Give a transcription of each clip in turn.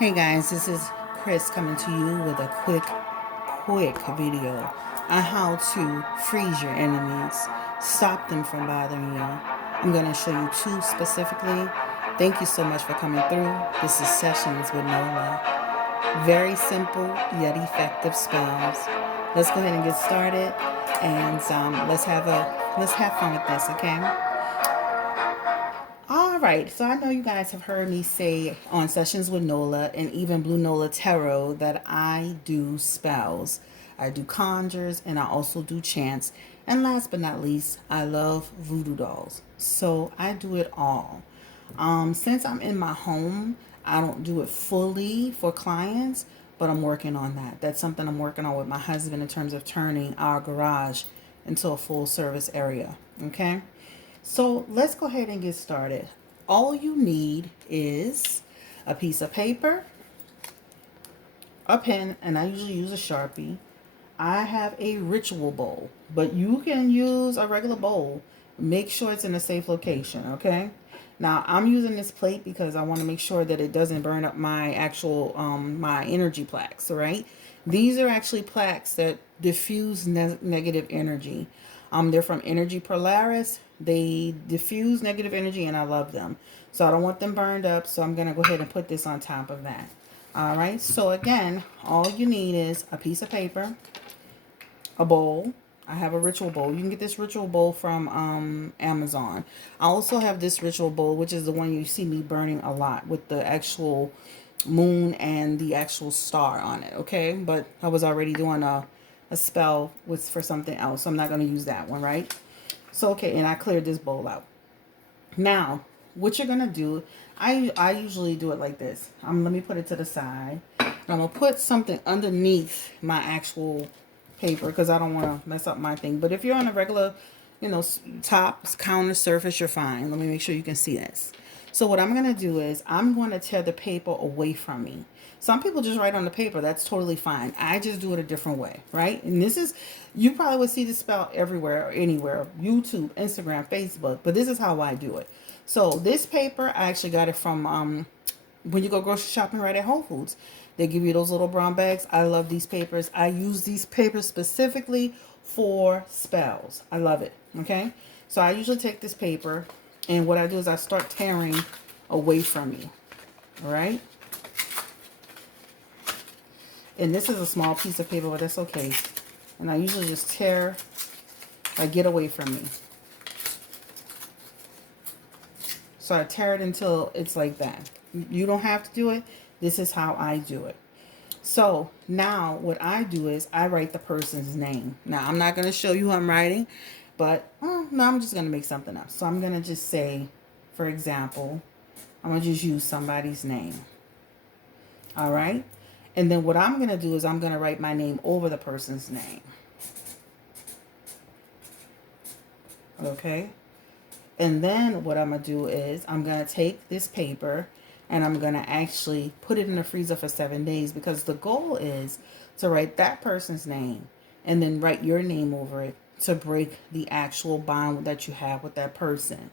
Hey guys, this is Chris coming to you with a quick video on how to freeze your enemies, stop them from bothering you. I'm going to show you two specifically. Thank you so much for coming through. This is Sessions with Nola. Very simple yet effective spells. Let's go ahead and get started, and let's have fun with this, okay? All right, so I know you guys have heard me say on Sessions with Nola and even Blue Nola Tarot that I do spells. I do conjures and I also do chants. And last but not least, I love voodoo dolls. So I do it all. Since I'm in my home, I don't do it fully for clients, but I'm working on that. That's something I'm working on with my husband in terms of turning our garage into a full service area. Okay? So let's go ahead and get started. All you need is a piece of paper, a pen, and I usually use a Sharpie. I have a ritual bowl, but you can use a regular bowl. Make sure it's in a safe location, okay? Now, I'm using this plate because I want to make sure that it doesn't burn up my actual, my energy plaques, all right? These are actually plaques that diffuse negative energy. They're from Energy Polaris. They diffuse negative energy, and I love them. So I don't want them burned up, so I'm going to go ahead and put this on top of that. All right, so again, all you need is a piece of paper, a bowl. I have a ritual bowl. You can get this ritual bowl from Amazon. I also have this ritual bowl, which is the one you see me burning a lot with the actual moon and the actual star on it, okay? But I was already doing a spell with for something else, so I'm not going to use that one, right? So, okay, and I cleared this bowl out. Now, what you're going to do, I usually do it like this. Let me put it to the side. I'm going to put something underneath my actual paper because I don't want to mess up my thing. But if you're on a regular, top counter surface, you're fine. Let me make sure you can see this. So what I'm going to do is I'm going to tear the paper away from me. Some people just write on the paper. That's totally fine. I just do it a different way, right? And this is, you probably would see this spell everywhere or anywhere, YouTube, Instagram, Facebook, but this is how I do it. So this paper, I actually got it from when you go grocery shopping right at Whole Foods. They give you those little brown bags. I love these papers. I use these papers specifically for spells. I love it, okay? So I usually take this paper, and what I do is I start tearing away from me, all right? And this is a small piece of paper, but that's okay. And I usually just tear, get away from me. So I tear it until it's like that. You don't have to do it. This is how I do it. So now what I do is I write the person's name. Now I'm not going to show you who I'm writing, but no, I'm just going to make something up. So I'm going to just say, for example, I'm going to just use somebody's name. All right. And then what I'm going to do is I'm going to write my name over the person's name. Okay. And then what I'm going to do is I'm going to take this paper and I'm going to actually put it in the freezer for 7 days, because the goal is to write that person's name and then write your name over it to break the actual bond that you have with that person.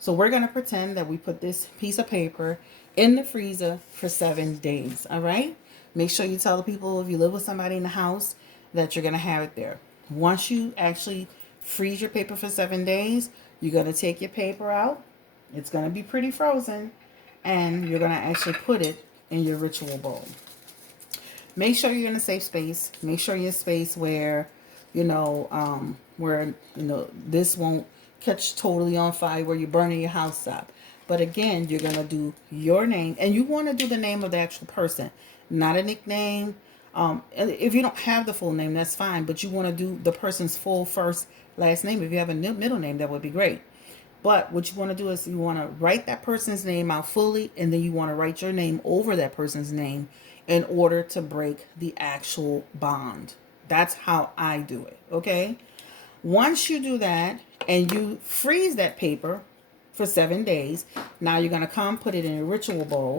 So we're going to pretend that we put this piece of paper in the freezer for 7 days. All right. Make sure you tell the people, if you live with somebody in the house, that you're going to have it there. Once you actually freeze your paper for 7 days, you're going to take your paper out. It's going to be pretty frozen. And you're going to actually put it in your ritual bowl. Make sure you're in a safe space. Make sure you're in a space where, this won't catch totally on fire, where you're burning your house up. But again, you're going to do your name. And you want to do the name of the actual person, not a nickname. If you don't have the full name, that's fine. But you want to do the person's full first, last name. If you have a middle name, that would be great. But what you want to do is you want to write that person's name out fully, and then you want to write your name over that person's name in order to break the actual bond. That's how I do it, okay? Once you do that and you freeze that paper for 7 days, now you're going to come put it in a ritual bowl,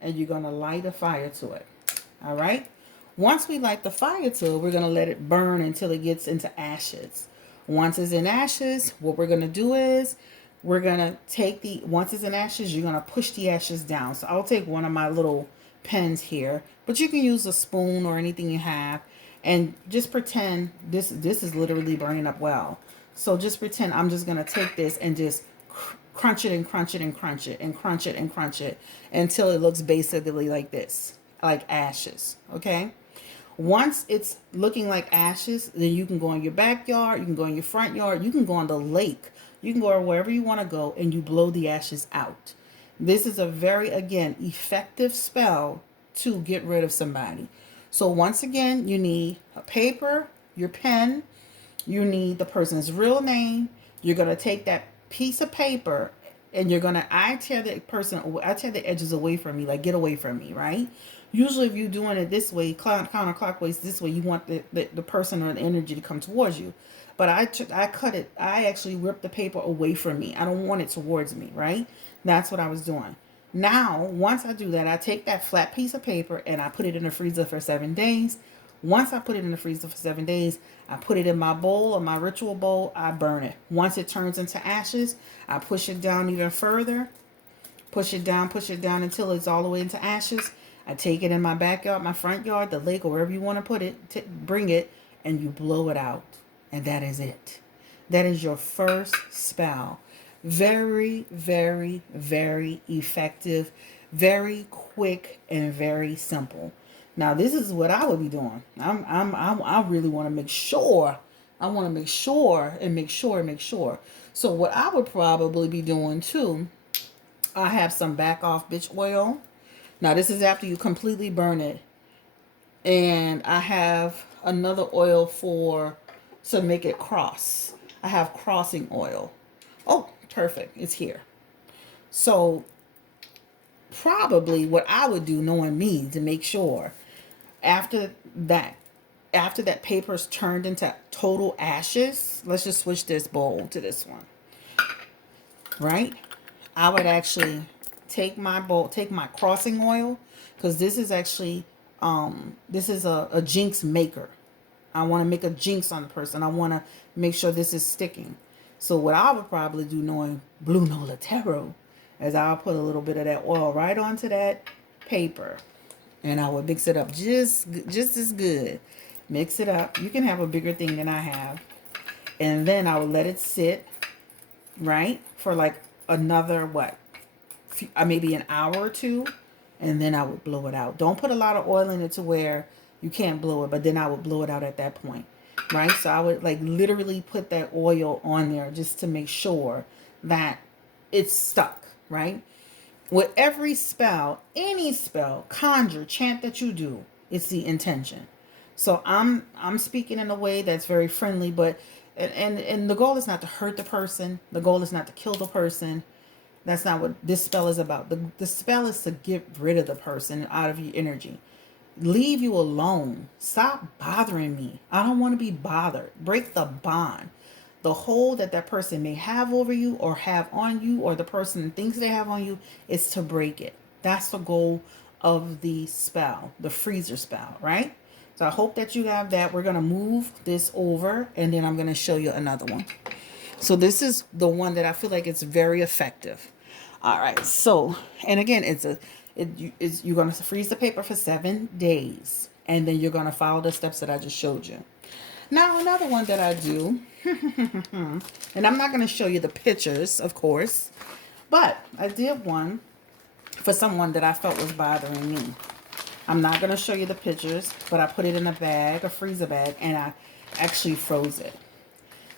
and you're going to light a fire to it, all right? Once we light the fire to it, we're going to let it burn until it gets into ashes. Once it's in ashes, what we're going to do is we're going to take once it's in ashes, you're going to push the ashes down. So I'll take one of my little pens here, but you can use a spoon or anything you have, and just pretend this is literally burning up well. So just pretend I'm just gonna take this and just crunch it and crunch it and crunch it and crunch it and crunch it until it looks basically like this, like ashes. Okay. Once it's looking like ashes, then you can go in your backyard, you can go in your front yard, you can go on the lake, you can go wherever you want to go, and you blow the ashes out. This is a very, again, effective spell to get rid of somebody. So once again, you need a paper, your pen, you need the person's real name. You're going to take that piece of paper and you're going to, I tear the edges away from me, like get away from me, right? Usually if you're doing it this way, counterclockwise this way, you want the person or the energy to come towards you. But I cut it, I actually ripped the paper away from me. I don't want it towards me, right? That's what I was doing. Now, once I do that, I take that flat piece of paper and I put it in the freezer for 7 days. Once I put it in the freezer for 7 days, I put it in my bowl or my ritual bowl, I burn it. Once it turns into ashes, I push it down even further. Push it down until it's all the way into ashes. I take it in my backyard, my front yard, the lake, or wherever you want to put it, bring it, and you blow it out. And that is it. That is your first spell. Very, very, very effective, very quick, and very simple. Now, this is what I would be doing. I really want to make sure. I want to make sure and make sure and make sure. So what I would probably be doing too, I have some back off bitch oil. Now, this is after you completely burn it. And I have another oil to make it cross. I have crossing oil. Oh, perfect. It's here. So probably what I would do, knowing me, to make sure after that paper's turned into total ashes, let's just switch this bowl to this one, right? I would actually take my crossing oil, because this is actually this is a jinx maker. I want to make a jinx on the person. I want to make sure this is sticking. So what I would probably do, knowing Blue Nola Tarot, is I'll put a little bit of that oil right onto that paper, and I would mix it up just as good. Mix it up. You can have a bigger thing than I have, and then I would let it sit, right, for like another maybe an hour or two, and then I would blow it out. Don't put a lot of oil in it to where you can't blow it, but then I would blow it out at that point, right? So I would like literally put that oil on there just to make sure that it's stuck, right? With every spell, any spell, conjure, chant that you do, it's the intention. So I'm speaking in a way that's very friendly, but and the goal is not to hurt the person. The goal is not to kill the person. That's not what this spell is about. The spell is to get rid of the person out of your energy. Leave you alone. Stop bothering me. I don't want to be bothered. Break the bond. The hold that person may have over you or have on you, or the person thinks they have on you, is to break it. That's the goal of the spell, the freezer spell, right? So I hope that you have that. We're going to move this over, and then I'm going to show you another one. So this is the one that I feel like it's very effective. All right. So, and again, you're going to freeze the paper for 7 days, and then you're going to follow the steps that I just showed you. Now, another one that I do, and I'm not going to show you the pictures, of course, but I did one for someone that I felt was bothering me. I'm not going to show you the pictures, but I put it in a bag, a freezer bag, and I actually froze it.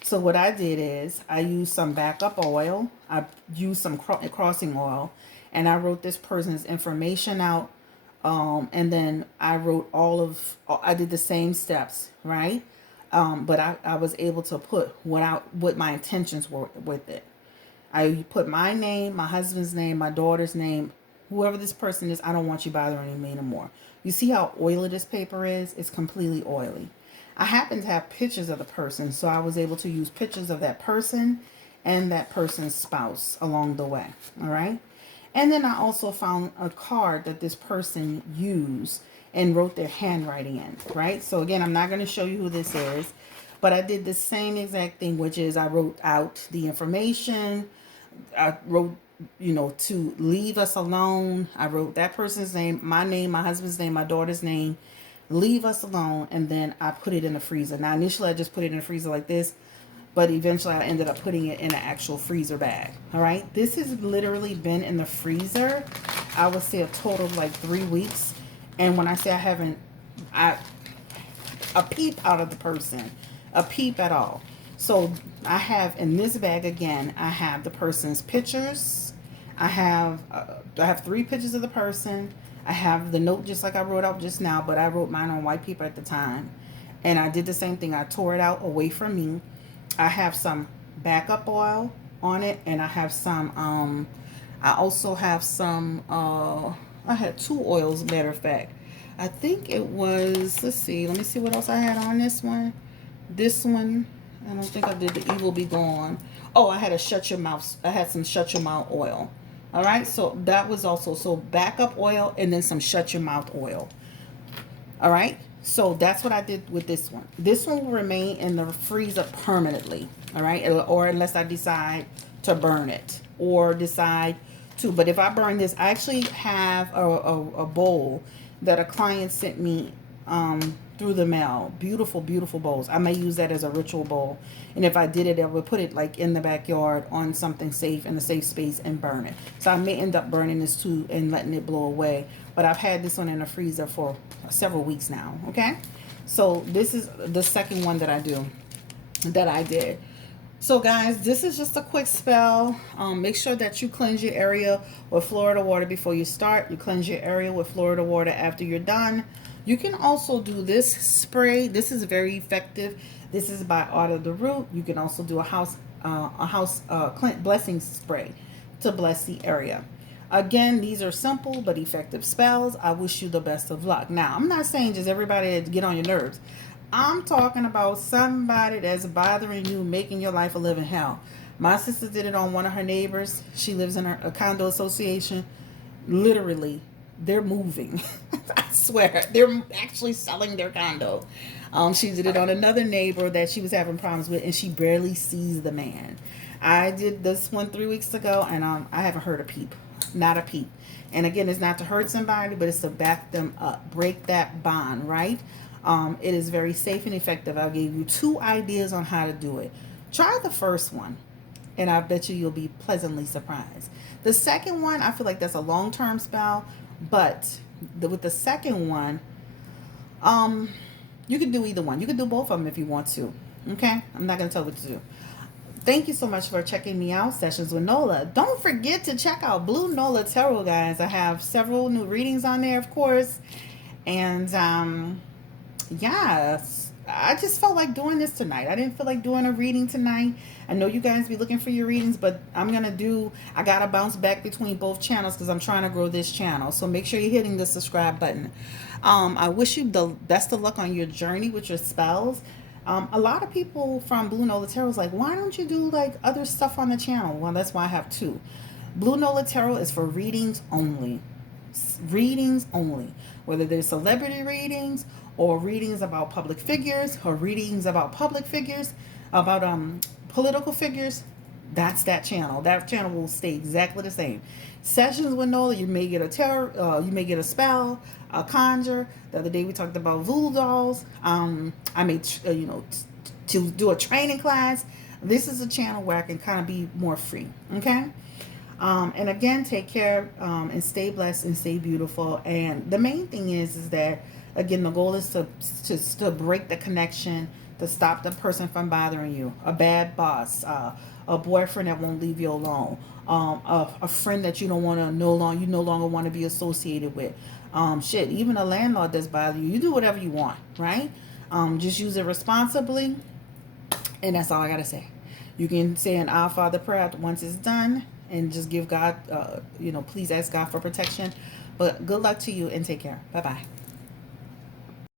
So what I did is I used some backup oil. I used some crossing oil, and I wrote this person's information out. And then I wrote I did the same steps, right? But I was able to put what my intentions were with it. I put my name, my husband's name, my daughter's name, whoever this person is. I don't want you bothering me anymore. You see how oily this paper is? It's completely oily. I happen to have pictures of the person, so I was able to use pictures of that person and that person's spouse along the way. All right. And then I also found a card that this person used and wrote their handwriting in, right? So again, I'm not going to show you who this is, but I did the same exact thing, which is I wrote out the information. I wrote to leave us alone. I wrote that person's name, my husband's name, my daughter's name, leave us alone, and then I put it in the freezer. Now, initially, I just put it in the freezer like this, but eventually I ended up putting it in an actual freezer bag. All right, this has literally been in the freezer, I would say a total of like 3 weeks. And when I say I haven't, I a peep out of the person, a peep at all. So I have in this bag again, I have the person's pictures. I have 3 pictures of the person. I have the note just like I wrote out just now, but I wrote mine on white paper at the time. And I did the same thing. I tore it out away from me. I have some backup oil on it, and I have some I also have some I had 2 oils, matter of fact. I think it was, let's see, let me see what else I had on this one. This one, I don't think I did the Evil Be Gone. Oh, I had a Shut Your Mouth, I had some Shut Your Mouth oil. All right, so that was also, so backup oil and then some Shut Your Mouth oil. All right, so that's what I did with this one. This one will remain in the freezer permanently. All right, or unless I decide to burn it or decide to. But if I burn this, I actually have a bowl that a client sent me through the mail. Beautiful, beautiful bowls. I may use that as a ritual bowl. And if I did it, I would put it like in the backyard on something safe, in a safe space, and burn it. So I may end up burning this too and letting it blow away. But I've had this one in the freezer for several weeks now. Okay. So this is the second one that I did. So guys, this is just a quick spell. Make sure that you cleanse your area with Florida water before you start. You cleanse your area with Florida water after you're done. You can also do this spray. This is very effective. This is by Art of the Root. You can also do a house blessing spray to bless the area. Again, these are simple but effective spells. I wish you the best of luck. Now, I'm not saying just everybody to get on your nerves. I'm talking about somebody that's bothering you, making your life a living hell. My sister did it on one of her neighbors. She lives in a condo association. Literally, they're moving. I swear, they're actually selling their condo. She did it on another neighbor that she was having problems with, and she barely sees the man. I did this one 3 weeks ago, and I haven't heard a peep. Not a peep. And again, it's not to hurt somebody, but it's to back them up. Break that bond, right? It is very safe and effective. I gave you 2 ideas on how to do it. Try the first one, and I bet you'll be pleasantly surprised. The second one, I feel like that's a long-term spell, but with the second one, you can do either one. You can do both of them if you want to. Okay? I'm not going to tell you what to do. Thank you so much for checking me out, Sessions with Nola. Don't forget to check out Blue Nola Tarot, guys. I have several new readings on there, of course. And, yes, I just felt like doing this tonight. I didn't feel like doing a reading tonight. I know you guys be looking for your readings, but I got to bounce back between both channels because I'm trying to grow this channel. So make sure you're hitting the subscribe button. I wish you the best of luck on your journey with your spells. A lot of people from Blue Nola Tarot is like, why don't you do like other stuff on the channel? Well, that's why I have 2. Blue Nola Tarot is for readings only. Readings only. Whether they're celebrity readings or readings about public figures or readings about public figures, about political figures, that's that channel. That channel will stay exactly the same. Sessions with Nola, you may get a tarot, you may get a spell, a conjure. The other day we talked about voodoo dolls. I may, to do a training class. This is a channel where I can kind of be more free. Okay. And again, take care and stay blessed and stay beautiful. And the main thing is that, again, the goal is to break the connection, to stop the person from bothering you. A bad boss, a boyfriend that won't leave you alone, a friend that you no longer want to be associated with. Even a landlord that's bothering you. You do whatever you want, right? Just use it responsibly. And that's all I got to say. You can say an Our Father prayer once it's done and just give God, please ask God for protection. But good luck to you and take care. Bye-bye.